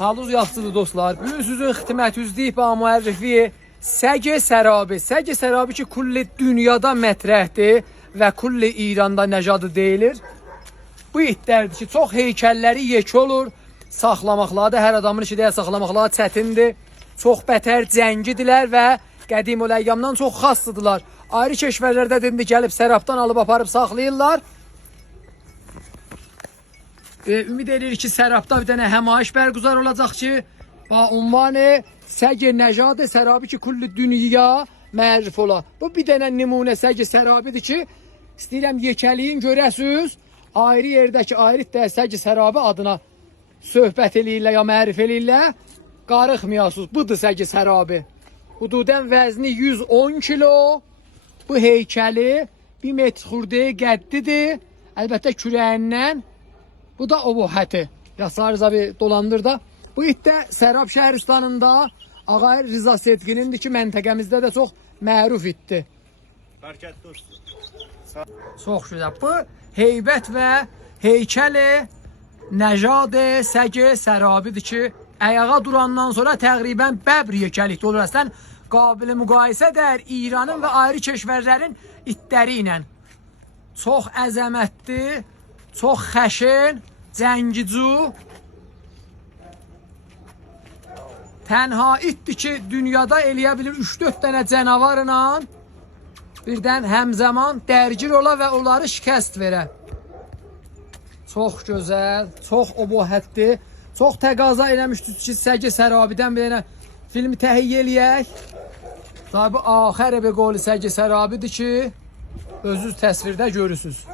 Halınız yaxşıdır dostlar. Bugün sizin xidmətinizdə və müərrifi Səgə Sərabi. Səgə Sərabi ki, kulli dünyada mətrəhdir və kulli İranda nəcadı deyilir. Bu itlərdir ki, çox heykəlləri yek olur. Saxlamaqları da hər adamın işi deyil, saxlamaqları çətindir. Çox bətər cəngidirlər və qədim əyyamdan çox xassıdırlar. Ayrı keşvərlərdə dindi gəlib sərabdan alıb aparıb saxlayırlar. Ümid edirik ki, sərabda bir dənə həmayiş bərqüzar olacaq ki, ünvanı Səgə Nəcadə Sərabi ki, kulli dünya mərif ola. Bu bir dənə nümunə Səgə Sərabidir ki, istəyirəm yekəliyin görəsiz, ayrı yerdəki ayrı Səgə Sərabi adına söhbət eləyirlər ya mərif eləyirlər, qarıxmayasınız. Budur Səgə Sərabi. Hududən vəzni 110 kilo. Bu heykəli 1 metr xurdiyə qəddidir. Əlbəttə kürəyindən. Bu da obuhəti. Yasarıza bir dolandır da. Bu it də Sərab Şəhristanında Ağay Rıza Setkinindir ki, məntəqəmizdə də çox məruf itdir. Bərkət dostum. Çox gözəl. Bu heybət və heykəli Nəcadə Səgə Sərabidir ki, ayağa durandan sonra təqribən bəbr yekəlikdə olur. Əslən, qabili müqayisədir İranın və ayrı keşvərlərin itləri ilə. Çox əzəmətli, çox xəşin, cəngicu. Tənha itdir ki, dünyada eləyə bilir 3-4 dənə cənavarla birdən həmzəman dərgir ola və onları şikəst verə. Çox gözəl, çox obuhətli, çox təqaza eləmişdir ki, Səgə Sərabidən bir dənə filmi təhiyyə eləyək. Tabi axər bir qoli Səgə Sərabidir ki, özünüz təsvirdə görürsünüz.